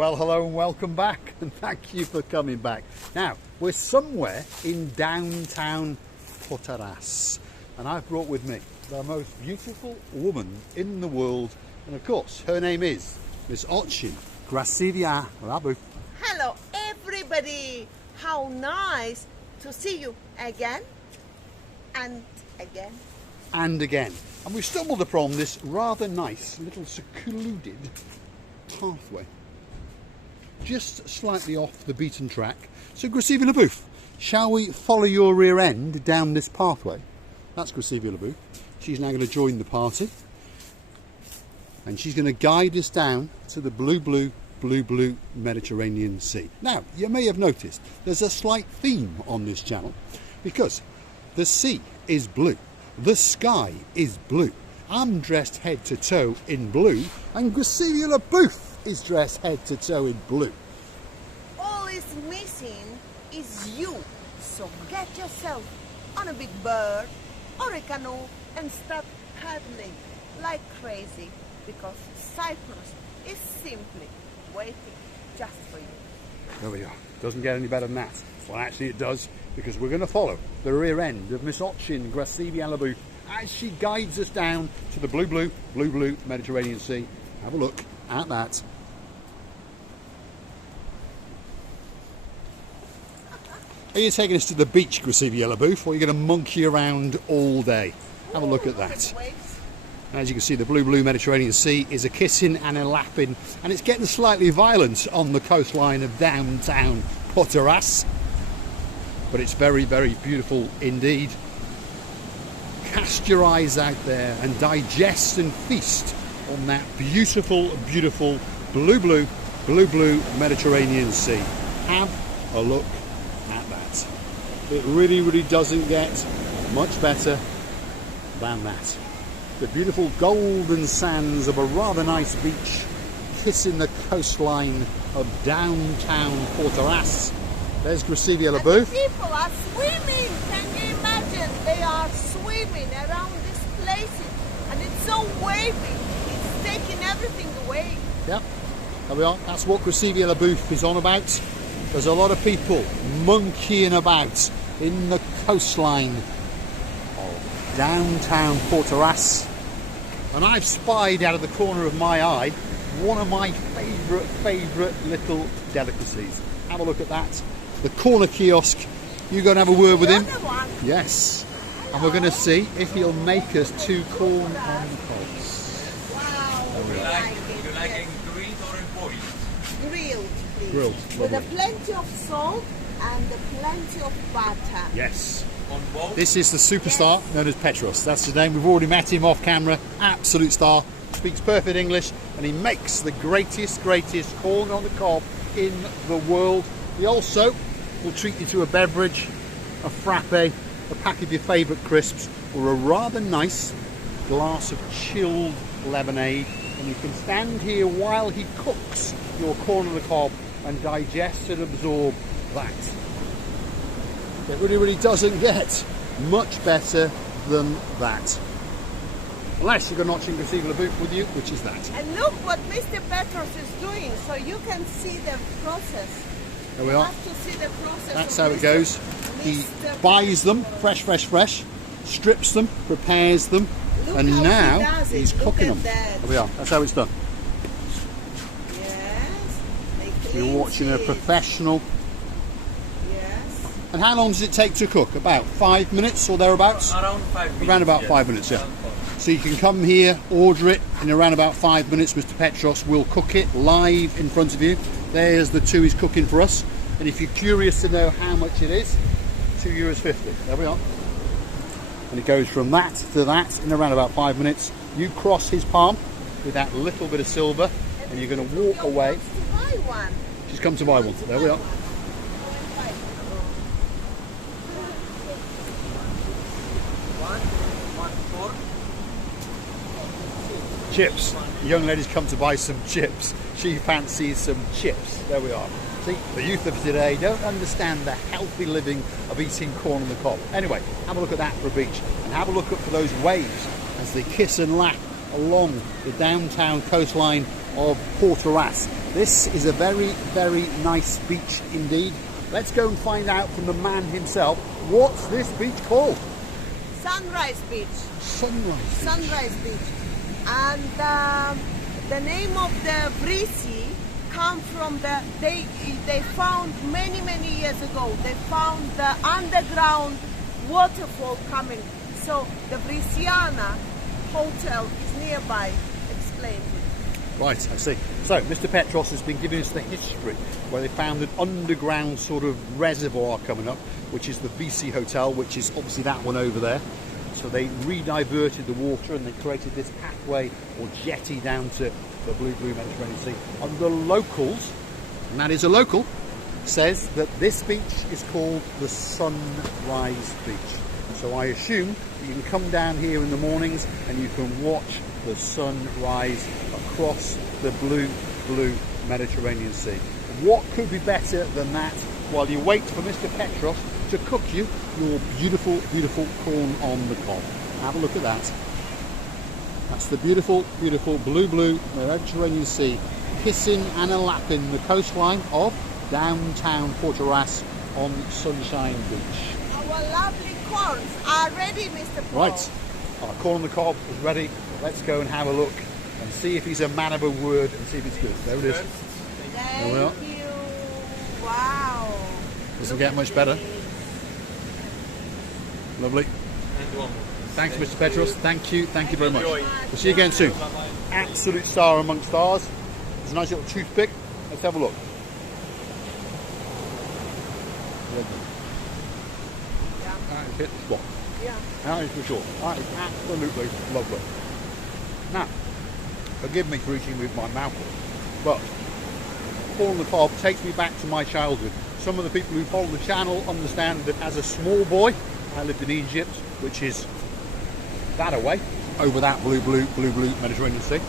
Well, hello and welcome back, and thank you for coming back. Now, we're somewhere in downtown Protaras, and I've brought with me the most beautiful woman in the world, and of course, her name is Miss Ochin Gracivia Labu. Hello, everybody! How nice to see you again and again. And again. And we've stumbled upon this rather nice little secluded pathway, just slightly off the beaten track. So Gracivia Labu, shall we follow your rear end down this pathway? That's Gracivia Labu. She's now going to join the party, and she's going to guide us down to the blue Mediterranean Sea. Now, you may have noticed there's a slight theme on this channel, because the sea is blue, the sky is blue. I'm dressed head to toe in blue, and Gracivia Labu is dressed head to toe in blue. All is missing is you. So get yourself on a big bird or a canoe and start paddling like crazy, because Cyprus is simply waiting just for you. There we are. Doesn't get any better than that. Well, actually it does, because we're going to follow the rear end of Miss Ochin Gracivia Labu as she guides us down to the blue Mediterranean Sea. Have a look at that. Are you taking us to the beach, Gracivia Labu, or are you going to monkey around all day? Have a look at that. As you can see, the blue Mediterranean Sea is a kissing and a lapping, and it's getting slightly violent on the coastline of downtown Protaras. But it's very, very beautiful indeed. Cast your eyes out there and digest and feast on that beautiful blue Mediterranean Sea. Have a look at that. It really doesn't get much better than that. The beautiful golden sands of a rather nice beach kissing the coastline of downtown Protaras. There's Gracivia Labu. The people are swimming. Can you imagine? They are swimming around these places, and it's so wavy. It's taking everything away. Yep, there we are. That's what Gracivia Labu is on about. There's a lot of people monkeying about in the coastline of downtown Protaras, and I've spied out of the corner of my eye one of my favourite little delicacies. Have a look at that. The corner kiosk. You go and have a word with him. Yes. And we're going to see if he'll make us 2 corn on the cobs. Wow. You like it grilled or in boiled? Grilled, please. Grilled. With Lovely. plenty of salt and plenty of butter. Yes. On both? This is the superstar known as Petros. That's his name. We've already met him off camera. Absolute star. Speaks perfect English, and he makes the greatest corn on the cob in the world. He also will treat you to a beverage, a frappe, a pack of your favourite crisps, or a rather nice glass of chilled lemonade. And you can stand here while he cooks your corn on the cob and digest and absorb that. It really doesn't get much better than that. Unless you've got an Ochin Gracivia Labu with you, which is that. And look what Mr. Petros is doing, so you can see the process. There we You are. have to see the process. That's of how it goes. He Mr. buys them fresh, strips them, prepares them, Look and how now he does it. he's Look cooking at them. that. There we are. That's how it's done. Yes. They You're watching a cleanse it. professional. Yes. And how long does it take to cook? About 5 minutes or thereabouts? Around 5 minutes. Around about yes. 5 minutes, yeah. Around 5. So you can come here, order it, in around about 5 minutes. Mr. Petros will cook it live in front of you. There's the 2 he's cooking for us. And if you're curious to know how much it is, €2.50. There we are. And it goes from that to that in around about 5 minutes. You cross his palm with that little bit of silver, and you're going to walk away. Wants to buy one. She's come to buy one. There we are. One for Chips. The young lady's come to buy some chips. She fancies some chips. There we are. See, the youth of today don't understand the healthy living of eating corn on the cob. Anyway, have a look at that for a beach, and have a look up for those waves as they kiss and lap along the downtown coastline of Protaras. This is a very, very nice beach indeed. Let's go and find out from the man himself, what's this beach called? Sunrise Beach. Sunrise Beach. Sunrise Beach. And the name of the Brisi come from they found many years ago, they found the underground waterfall coming. So the Brisiana Hotel is nearby, explained. Right, I see. So, Mr. Petros has been giving us the history where they found an underground sort of reservoir coming up, which is the VC Hotel, which is obviously that one over there. So they re-diverted the water and they created this pathway or jetty down to the blue Mediterranean Sea. And the locals, and that is a local, says that this beach is called the Sunrise Beach. So I assume that you can come down here in the mornings and you can watch the sun rise across the blue Mediterranean Sea. What could be better than that while you wait for Mr. Petros to cook you your beautiful corn on the cob? Have a look at that. That's the beautiful blue Mediterranean Sea kissing and a-lapping the coastline of downtown Protaras on Sunshine Beach. Our lovely corns are ready, Mr. Paul. Right, our corn on the cob is ready. Let's go and have a look and see if he's a man of a word and see if it's good. There it is. Thank you. Wow. Doesn't get much better. Lovely. And one more. Thanks, Mr. Petros. Thank you very much. We'll see you again soon. Absolute star amongst stars. There's a nice little toothpick. Let's have a look. That is hit the spot. Yeah. That is for sure. That is absolutely lovely. Now, forgive me for eating with my mouth full, but corn on the cob takes me back to my childhood. Some of the people who follow the channel understand that as a small boy, I lived in Egypt, which is that away, over that blue Mediterranean Sea.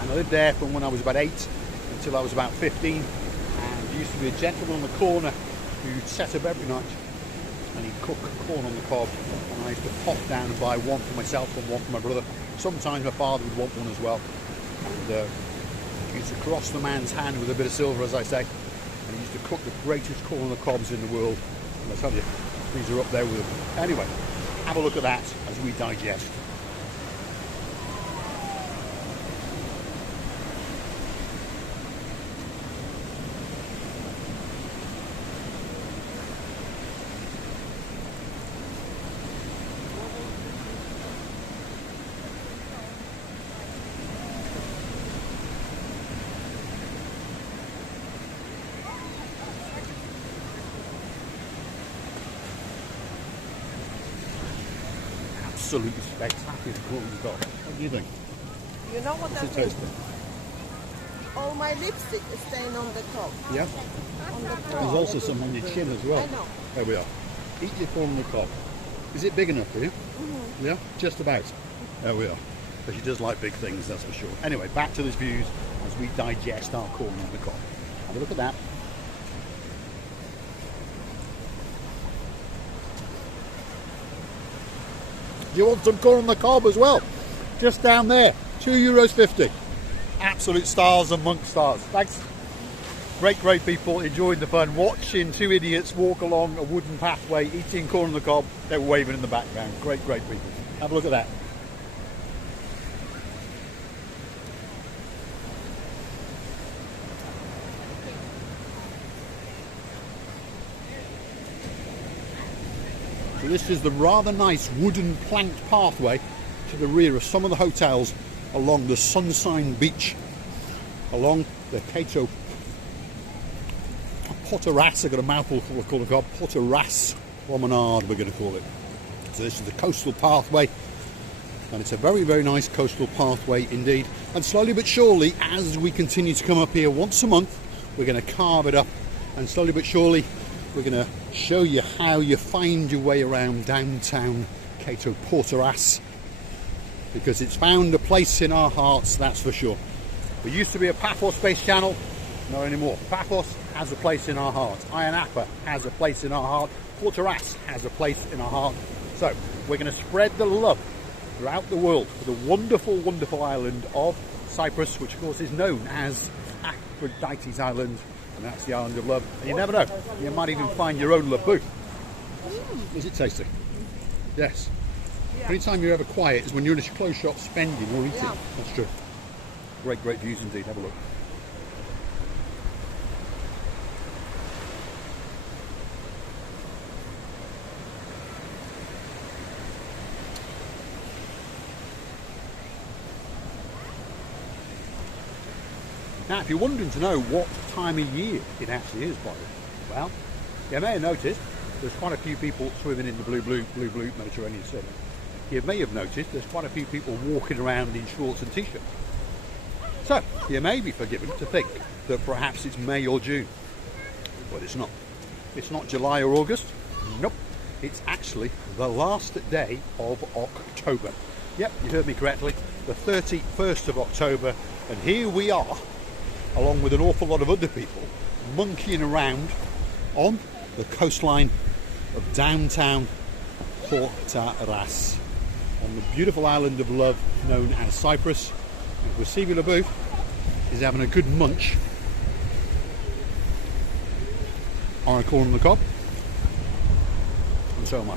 And I lived there from when I was about 8 until I was about 15. And there used to be a gentleman on the corner who'd set up every night and he'd cook corn on the cob. And I used to pop down and buy one for myself and one for my brother. Sometimes my father would want one as well. And he used to cross the man's hand with a bit of silver, as I say. And he used to cook the greatest corn on the cobs in the world. And I tell you, these are up there with them. Anyway, have a look at that as we digest. Absolutely spectacular corn on the cob. What do you think? You know what What's I it think? taste like? All my lipstick is staying on the top. Yeah. On the top. There's also some on your chin as well. I know. There we are. Eat your corn on the cob. Is it big enough for you? Mm-hmm. Yeah, just about. There we are. But she does like big things, that's for sure. Anyway, back to this views as we digest our corn on the cob. Have a look at that. You want some corn on the cob as well? Just down there, €2.50. Absolute stars amongst stars. Thanks. Great people enjoying the fun, watching two idiots walk along a wooden pathway, eating corn on the cob. They're waving in the background. Great people. Have a look at that. So this is the rather nice wooden planked pathway to the rear of some of the hotels along the Sunshine Beach, along the Cato Protaras. I've got a mouthful full of corn on the cob. Protaras Promenade, we're going to call it. So this is the coastal pathway, and it's a very nice coastal pathway indeed. And slowly but surely, as we continue to come up here once a month, we're going to carve it up, and slowly but surely we're going to show you how you find your way around downtown Cato Protaras, because it's found a place in our hearts, that's for sure. We used to be a Paphos-based channel, not anymore. Paphos has a place in our heart. Ayia Napa has a place in our heart. Protaras has a place in our heart. So we're going to spread the love throughout the world for the wonderful island of Cyprus, which of course is known as Aphrodite's Island, and that's the Island of Love. And you never know, you might even find your own love booth. Is it tasty? Yes. Yeah. Anytime you're ever quiet is when you're in a closed shop spending or eating. Yeah. That's true. Great, great views indeed. Have a look. Now, if you're wondering to know what time of year it actually is, by the way, well, you may have noticed there's quite a few people swimming in the blue Mediterranean Sea. You may have noticed there's quite a few people walking around in shorts and t-shirts. So, you may be forgiven to think that perhaps it's May or June. But it's not. It's not July or August. Nope. It's actually the last day of October. Yep, you heard me correctly. The 31st of October. And here we are, along with an awful lot of other people, monkeying around on the coastline of downtown Protaras, on the beautiful island of love known as Cyprus. And Grisivy LeBouf is having a good munch on a corn on the cob, and so am I.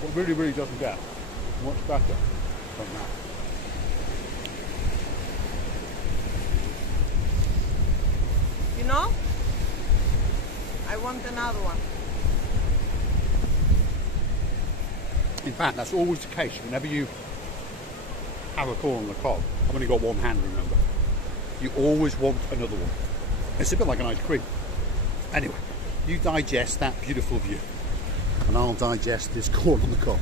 What really, really doesn't get much better than that. You know, I want another one. In fact, that's always the case whenever you have a corn on the cob. I've only got one hand, remember. You always want another one. It's a bit like an ice cream. Anyway, you digest that beautiful view, and I'll digest this corn on the cob.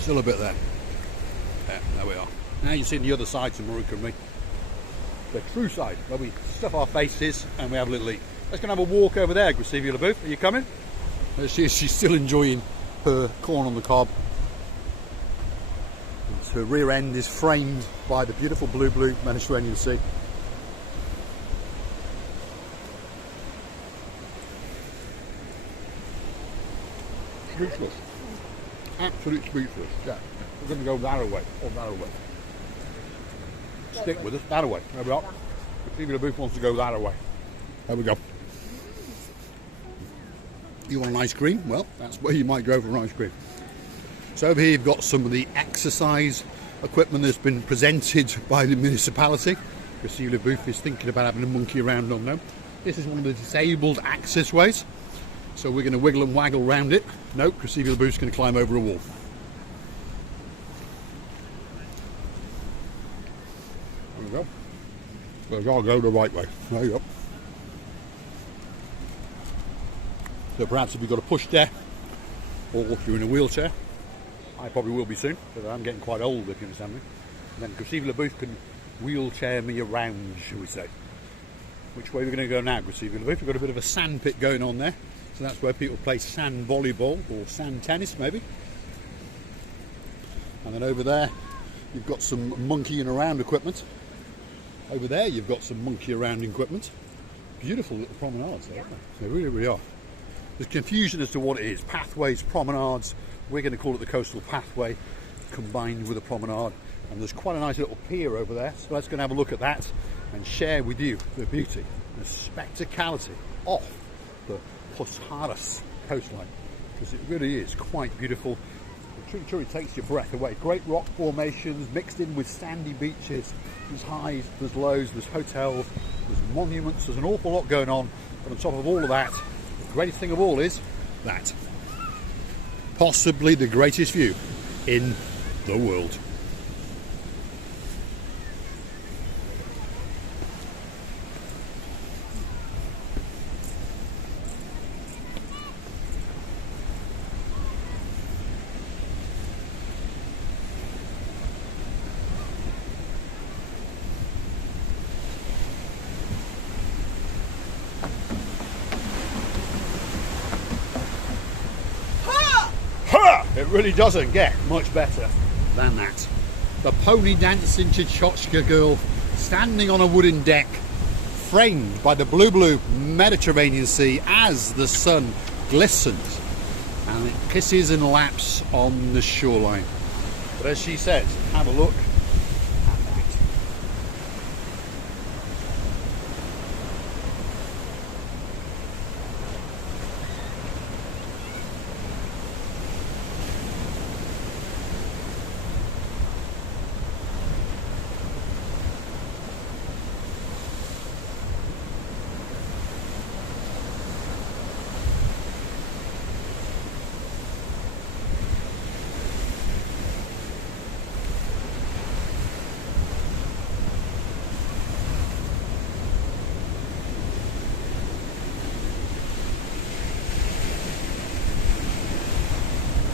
Still a bit there. There we are. Now you see the other side to Marika and me. The true side, where we stuff our faces and we have a little eat. Let's go and have a walk over there, Grisivy LeBouf. Are you coming? She's still enjoying her corn on the cob. And her rear end is framed by the beautiful blue Mediterranean Sea. Speechless. Absolute speechless. Yeah. We're going to go that away, or that away. Stick with us, that away. There we are. Grisivy LeBouf wants to go that away. There we go. You want an ice cream? Well, that's where you might go for an ice cream. So over here you've got some of the exercise equipment that's been presented by the municipality. Grisivy LeBouf is thinking about having a monkey around on them. This is one of the disabled access ways. So we're going to wiggle and waggle around it. Nope, Grisivy LeBouf's going to climb over a wall. There we go. So I'll go the right way. There you go. So perhaps if you've got a push there, or if you're in a wheelchair, I probably will be soon, because I'm getting quite old, if you understand me. And then Grisivy LeBouf can wheelchair me around, shall we say. Which way are we going to go now, Grisivy LeBouf? We've got a bit of a sand pit going on there. So that's where people play sand volleyball or sand tennis maybe. And then over there you've got some monkeying around equipment. Over there you've got some monkey around equipment. Beautiful little promenades there, aren't they? They really, really are. There's confusion as to what it is. Pathways, promenades. We're going to call it the coastal pathway combined with a promenade. And there's quite a nice little pier over there. So let's go and have a look at that and share with you the beauty, the spectacality of the Protaras coastline, because it really is quite beautiful. It truly takes your breath away. Great rock formations mixed in with sandy beaches. There's highs, there's lows, there's hotels, there's monuments, there's an awful lot going on. But on top of all of that, the greatest thing of all is that. Possibly the greatest view in the world. It really doesn't get much better than that. The pony dancing Tchotchke girl standing on a wooden deck, framed by the blue Mediterranean Sea as the sun glistens and it kisses and laps on the shoreline. But as she says, have a look at that.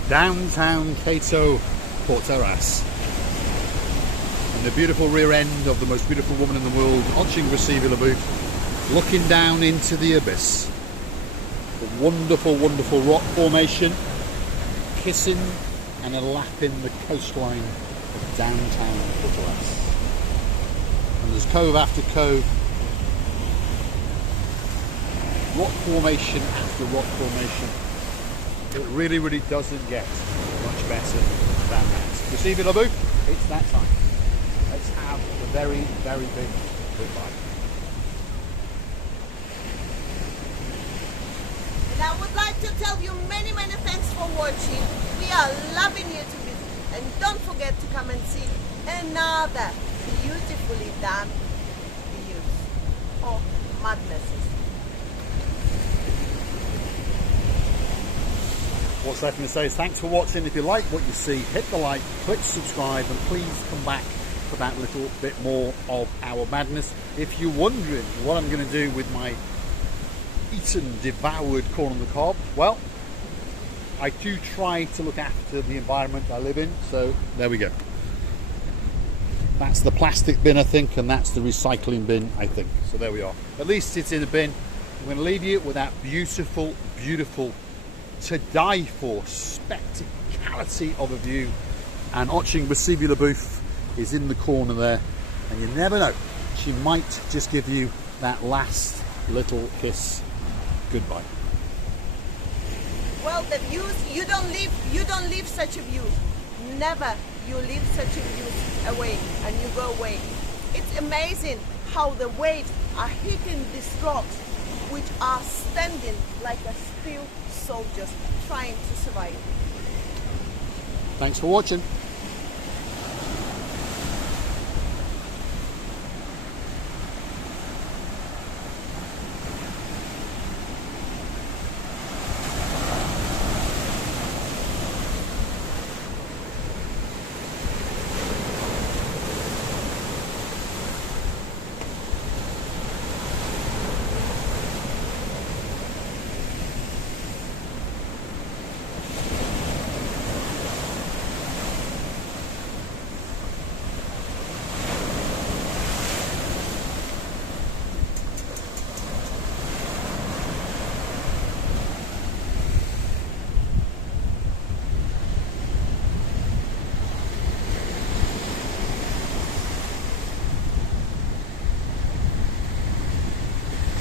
Downtown Cato, Protaras, and the beautiful rear end of the most beautiful woman in the world, watching looking down into the abyss. The wonderful, wonderful rock formation, kissing and lapping the coastline of downtown Protaras. And there's cove after cove, rock formation after rock formation. It really, really doesn't get much better than that. Recife Labu, it's that time. Let's have a very, very big goodbye. And I would like to tell you many, many thanks for watching. We are loving you to visit. And don't forget to come and see another beautifully done views or madnesses. What's left me to say is thanks for watching. If you like what you see, hit the like, click subscribe, and please come back for that little bit more of our madness. If you're wondering what I'm going to do with my eaten, devoured corn on the cob, well, I do try to look after the environment I live in, so there we go. That's the plastic bin, I think, and that's the recycling bin, I think. So there we are. At least it's in a bin. I'm going to leave you with that beautiful, beautiful, to die for spectacality of a view, and watching Recife Labu is in the corner there, and you never know, she might just give you that last little kiss goodbye. Well, the views, you don't leave such a view. Never you leave such a view away and you go away. It's amazing how the waves are hitting these rocks, which are standing like a steel soldiers trying to survive. Thanks for watching.